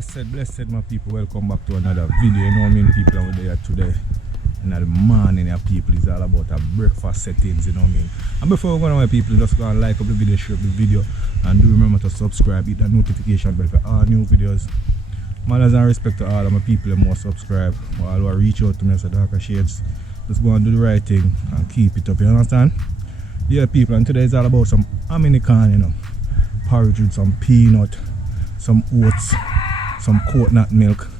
Blessed my people, welcome back to another video. You know what I mean, people out there today. And the morning your people is all about a breakfast settings, you know what I mean. And before we go on, my people, just go and like up the video, share up the video, and do remember to subscribe, hit that notification bell for all new videos. Manners and respect to all of my people who must subscribe, all who reach out to me as a darker shades. Just go and do the right thing and keep it up, you understand? Yeah people, and today is all about some hominy corn, you know. Porridge with some peanut, some oats, some coconut milk.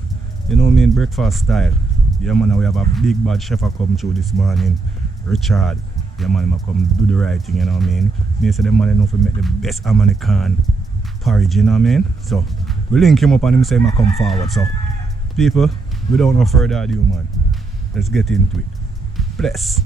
You know what I mean, breakfast style. Yeah man, we have a big bad chef come through this morning, Richard. Yeah man, he come do the right thing, you know what I mean. Me say the man know to make the best hominy corn porridge, you know what I mean. So we link him up and him say he come forward. So people, without no further ado man, let's get into it. Bless.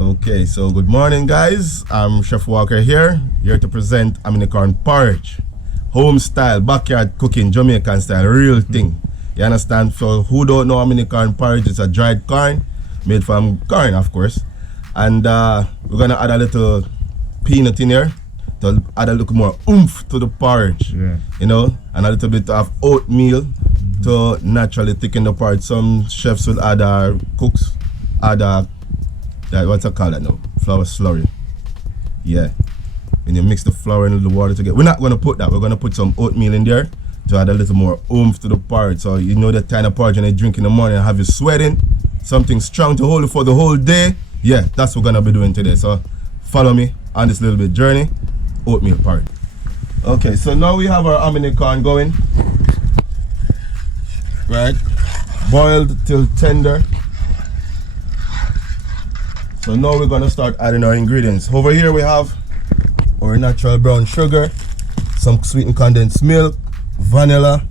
Okay, so good morning guys, I'm Chef Walker here to present hominy corn porridge. Home style, backyard cooking, Jamaican style, real thing. You understand? So who don't know hominy corn porridge, it's a dried corn, made from corn of course. And we're gonna add a little peanut in here to add a little more oomph to the porridge. Yeah. You know, and a little bit of oatmeal to naturally thicken the porridge. Some chefs will add cooks add what's it called that now? Flour slurry. Yeah. When you mix the flour and the water together. We're not going to put that. We're going to put some oatmeal in there to add a little more oomph to the porridge. So you know that kind of porridge when you drink in the morning and have you sweating. Something strong to hold it for the whole day. Yeah, that's what we're going to be doing today. So follow me on this little bit journey. Oatmeal porridge. Okay, so now we have our hominy corn going. Right. Boiled till tender. So now we're gonna start adding our ingredients. Over here we have our natural brown sugar, some sweetened condensed milk, vanilla,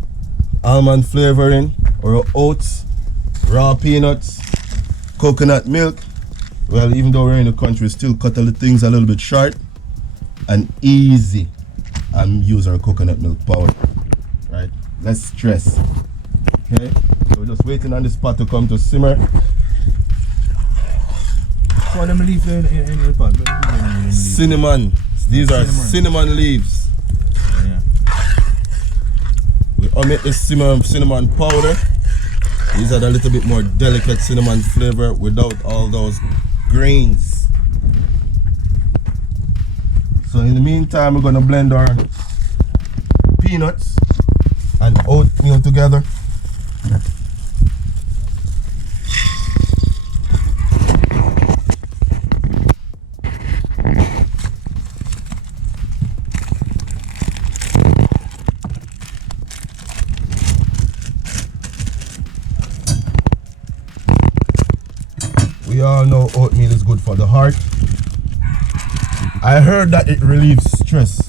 almond flavoring, our oats, raw peanuts, coconut milk. Well, even though we're in the country, we still cut all the things a little bit short and easy and use our coconut milk powder. Right? Less stress. Okay? So we're just waiting on this pot to come to simmer. So them leaves in the pot. Cinnamon. These are cinnamon leaves. Yeah. We omit the cinnamon powder. These are a little bit more delicate cinnamon flavor without all those grains. So in the meantime, we're gonna blend our peanuts and oatmeal together. We all know oatmeal is good for the heart. I heard that it relieves stress.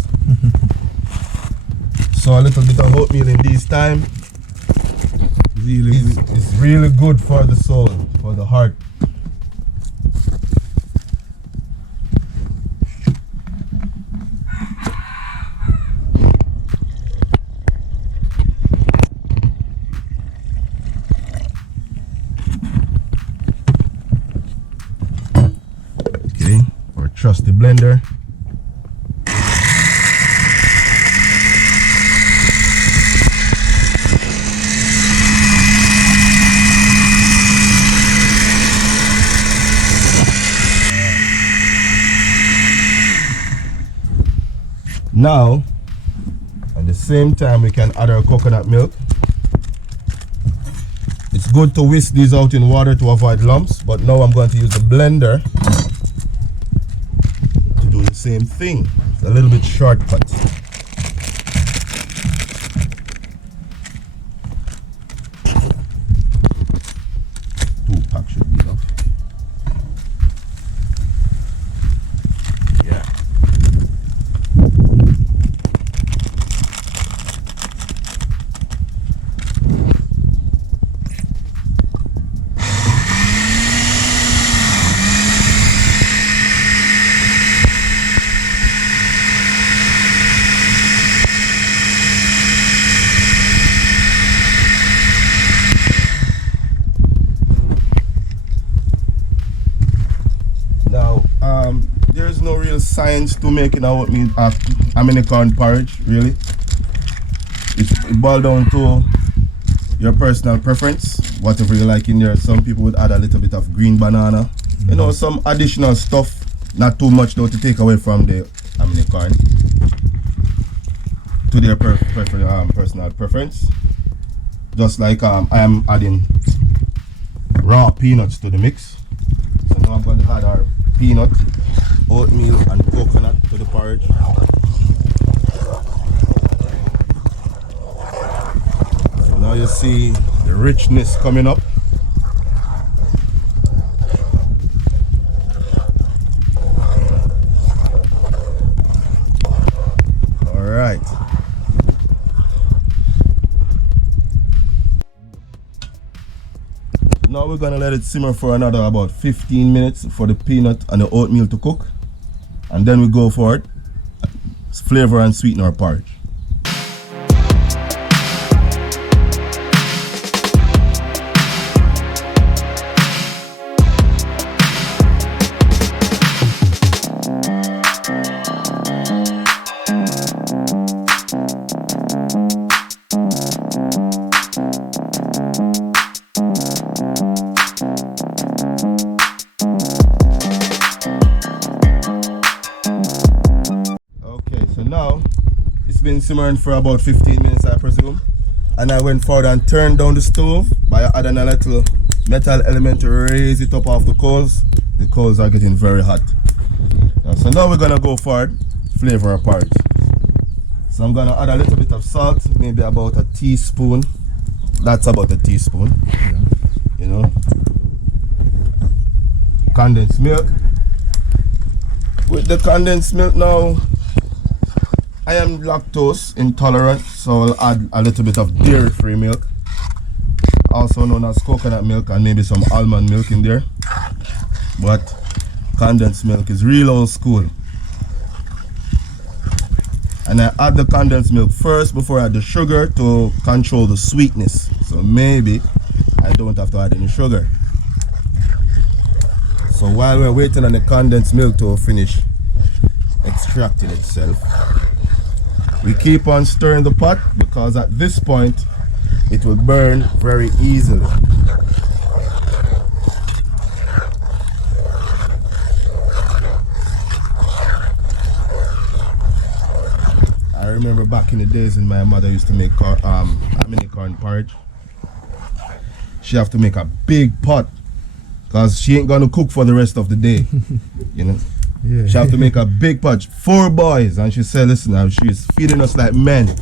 So a little bit of oatmeal in this time is really good for the soul, for the heart. Trusty blender. Now, at the same time, we can add our coconut milk. It's good to whisk these out in water to avoid lumps, but now I'm going to use a blender. Do the same thing. It's a little bit shortcut. 2 packs should be enough. Yeah. science to making a oatmeal Dominican porridge, really. It boils down to your personal preference, whatever you like in there. Some people would add a little bit of green banana, you know, some additional stuff, not too much though to take away from the Dominican, to their personal preference. Just like I am adding raw peanuts to the mix. So now I'm going to add our peanut, oatmeal and coconut to the porridge. So now you see the richness coming up. Alright. Now we're gonna let it simmer for another about 15 minutes for the peanut and the oatmeal to cook, and then we go for it, flavor and sweeten our porridge. Now it's been simmering for about 15 minutes, I presume, and I went forward and turned down the stove by adding a little metal element to raise it up off the coals. The coals are getting very hot. So now we're gonna go forward, flavor our porridge. So I'm gonna add a little bit of salt, maybe about a teaspoon. That's about a teaspoon. Yeah. You know, condensed milk. With the condensed milk now, I am lactose intolerant, so I'll add a little bit of dairy-free milk, also known as coconut milk, and maybe some almond milk in there. But condensed milk is real old school. And I add the condensed milk first before I add the sugar to control the sweetness. So maybe I don't have to add any sugar. So while we're waiting on the condensed milk to finish extracting itself, we keep on stirring the pot, because at this point it will burn very easily. I remember back in the days when my mother used to make Dominican porridge. She have to make a big pot, because she ain't gonna cook for the rest of the day. You know? Yeah. She have to make a big pot, 4 boys, and she said, listen, now she's feeding us like men.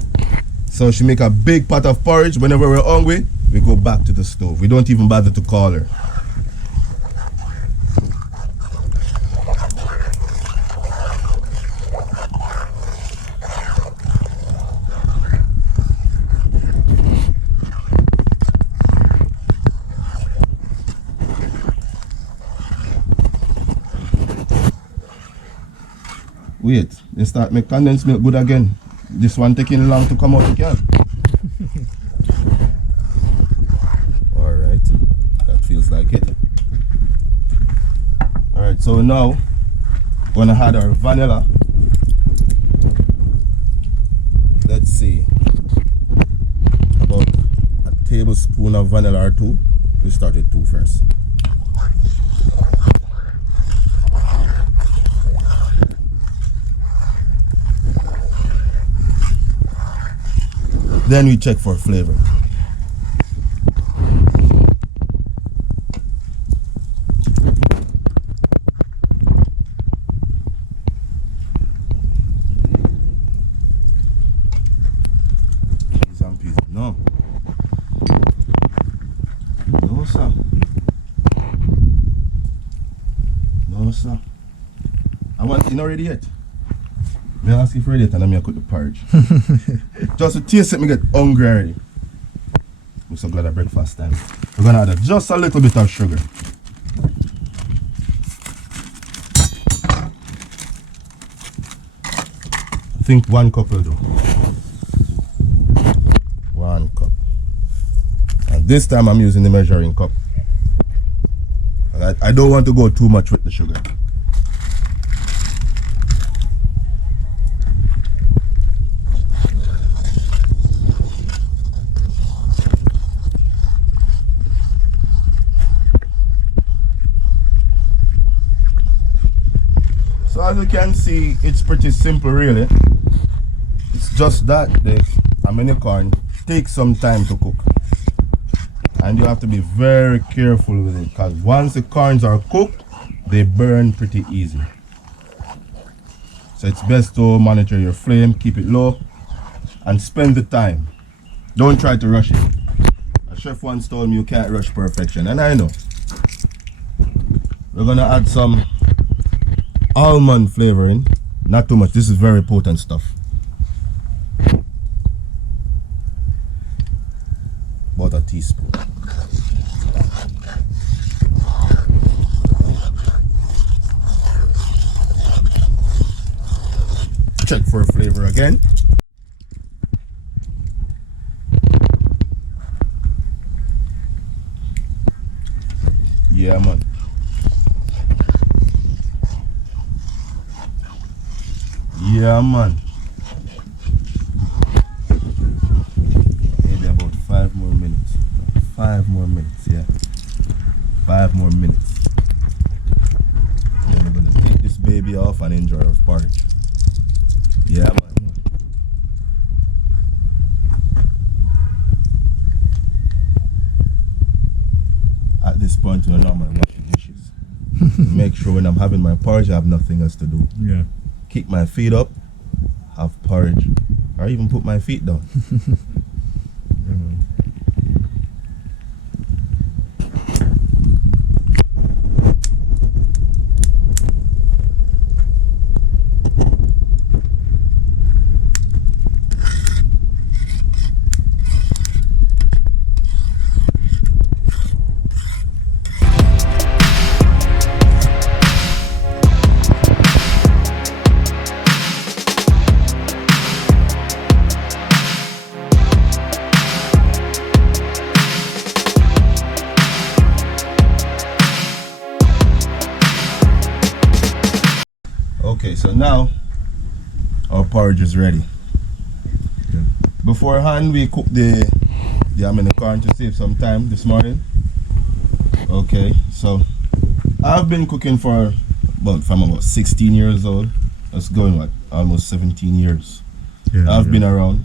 So she make a big pot of porridge. Whenever we're hungry, we go back to the stove. We don't even bother to call her. Wait, they start make condensed milk good again. This one taking long to come out again. Alright, that feels like it. Alright, so now we're gonna add our vanilla. Let's see, about a tablespoon of vanilla or 2. We start with 2 first. Then we check for flavor. Peas and peas. No. No, sir. No, sir. I want it already yet. I ask you for it and I'm going to cook the porridge. Just to taste it, me get hungry already. I'm so glad at breakfast time. We're going to add just a little bit of sugar. I think 1 cup will do. 1 cup. And this time I'm using the measuring cup. I don't want to go too much with the sugar. as you can see, it's pretty simple really. It's just that the hominy corn takes some time to cook. And you have to be very careful with it, because once the corns are cooked, they burn pretty easy. So it's best to monitor your flame, keep it low, and spend the time. Don't try to rush it. A chef once told me you can't rush perfection, and I know. We're gonna add some almond flavoring, not too much. This is very potent stuff. About a teaspoon. Check for flavor again. Yeah, man. Yeah, man. Maybe about 5 more minutes. 5 more minutes, yeah. 5 more minutes. Then we're gonna take this baby off and enjoy our porridge. Yeah, man. At this point, we're normally washing dishes. Make sure when I'm having my porridge, I have nothing else to do. Yeah. Kick my feet up, have porridge, or even put my feet down. Yeah, man. Okay, so now our porridge is ready. Yeah. Beforehand, we cooked the hominy corn to save some time this morning. Okay, so I've been cooking from about 16 years old. That's going what, almost 17 years. Yeah, I've been around.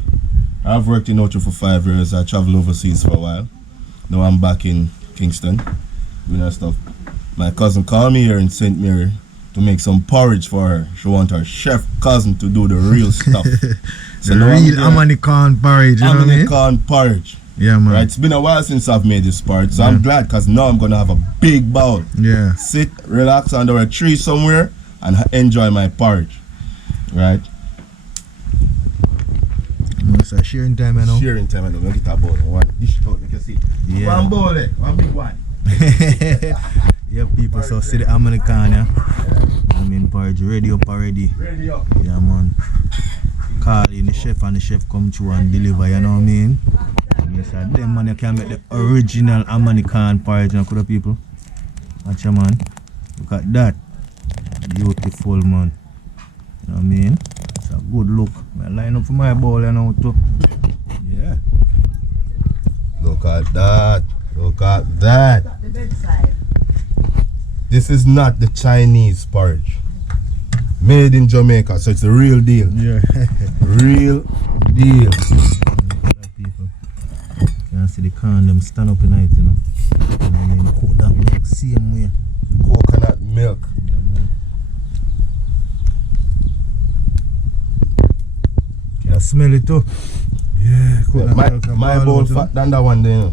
I've worked in Ocho for 5 years. I traveled overseas for a while. Now I'm back in Kingston doing that stuff. My cousin called me here in St. Mary to make some porridge for her. She want her chef cousin to do the real stuff. The real hominy corn porridge, you know what I mean? Corn porridge. Yeah, man. Right, it's been a while since I've made this porridge, so I'm glad, because now I'm gonna have a big bowl. Yeah. Sit, relax under a tree somewhere and enjoy my porridge. Right? It's a sharing time, you know. Sharing time, I know. We'll get a bowl. One dish out, you can see. Yeah. One bowl, one big one. Yeah, people, so see the hominy corn, yeah. I mean, porridge ready up already. Ready up. Yeah, man. Call in the chef and the chef come through and deliver, you know what I mean? Yes, sir. Them man, you can make the original hominy corn porridge, you know, could people? Watch ya, man. Look at that. Beautiful, man. You know what I mean? It's a good look. I line up for my bowl, you know, too. Yeah. Look at that. Look at that. The bedside. This is not the Chinese porridge. Made in Jamaica, so it's the real deal. Yeah. Real deal. People. You can see the corn, them stand up in it, you know. And I mean, cook that milk same way. Coconut milk. Yeah, man. Can you smell it too? Yeah, coconut milk. My bowl fat than that one there. You know.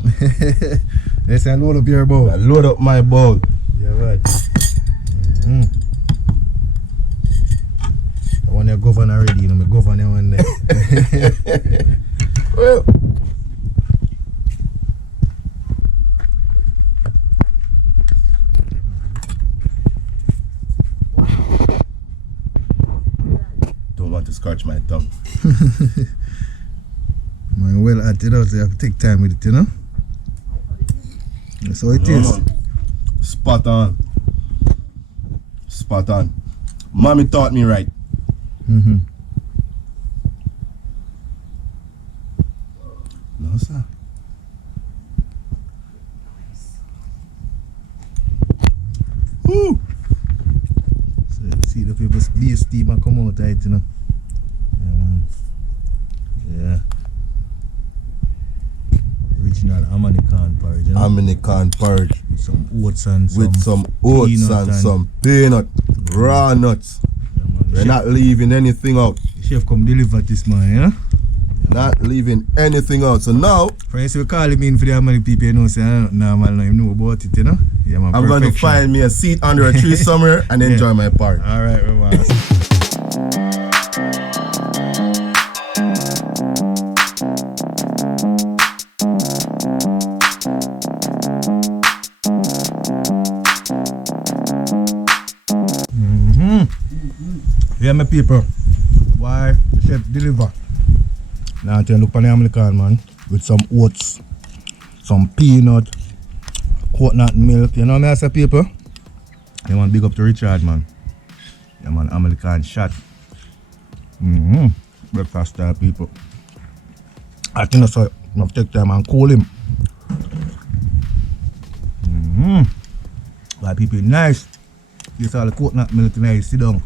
They say load up your bowl. I load up my bowl. Yeah, right. I want your governor already, you know, my governor one there. Well, don't want to scratch my tongue. Man, well at it out, so you have to take time with it, you know? That's how it is. Spot on. Spot on. Mommy taught me right. Mm-hmm. No, sir. Woo! So you see the people's beef steam and come out tight, you know. Yeah, man. Yeah. Original American porridge, you know. American porridge. With some oats and Some peanut, raw nuts. Yeah, man. We're not leaving anything out. The chef come deliver this man, you know. Not leaving anything out. So now, Friends, we call him in for the Hominy people, you know, say, no, man, no, him know about it, you know. Yeah, man, I'm going to find me a seat under a tree somewhere and enjoy my porridge. Alright, man. Yeah, my people. Why the chef deliver? Now I look on the American, man, with some oats, some peanut, coconut milk. You know what I say, people? You want big up to Richard, man. Yeah, man, American shot. Breakfast style, people. I think that's why I have to take time and cool him. Why people nice. This all the coconut milk nice, sit down.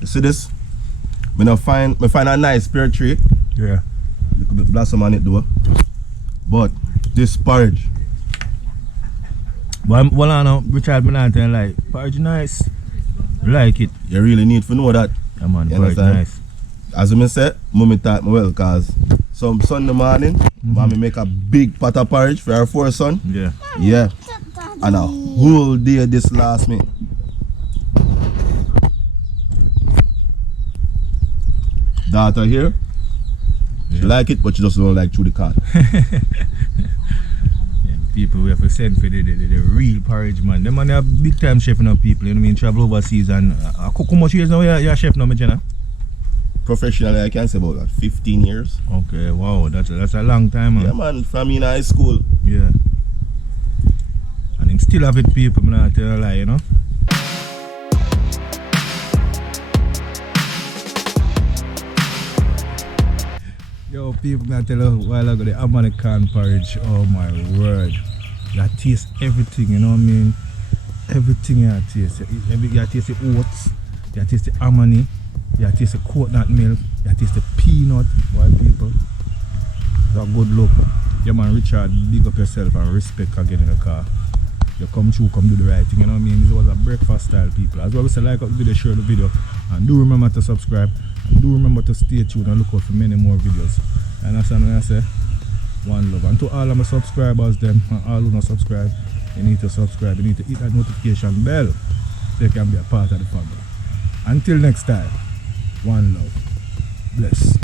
You see this? Me find a nice pear tree. Yeah. Little bit blossom on it though. But this porridge. But well, I know, Richard, me not tell like, porridge nice. Like it. You really need to know that. Yeah, man, You porridge understand? nice. As I said, mommy taught me well cause some Sunday morning, mommy make a big pot of porridge for her 4 sons. Yeah. Yeah. And a whole day this last me. Daughter here, she like it, but she just don't like chew the card. Yeah, people we have to send for the real porridge, man. Them man are big time chef now, people, you know what I mean? Travel overseas and cook how much years now you're a chef now, Jenna? Professionally, I can say about like 15 years. Okay, wow, that's a long time, man. Yeah, man, from in high school. Yeah. And him still have it, people, I'm not tell a lie, you know? Yo, people, I tell you a while ago, the American porridge, oh my word. You taste everything, you know what I mean? Everything you taste. You taste the oats, you taste the hominy, you taste the coconut milk, you taste the peanut, why people? That's a good look. Yeah, man, Richard, big up yourself and respect again in the car. You come through, come do the right thing, you know what I mean? This was a breakfast style, people. As well as like up the video, share the video, and do remember to subscribe, and do remember to stay tuned and look out for many more videos. And that's what I say, one love. And to all of my subscribers them, and all who not subscribe, you need to subscribe, you need to hit that notification bell so you can be a part of the family. Until next time, one love. Bless.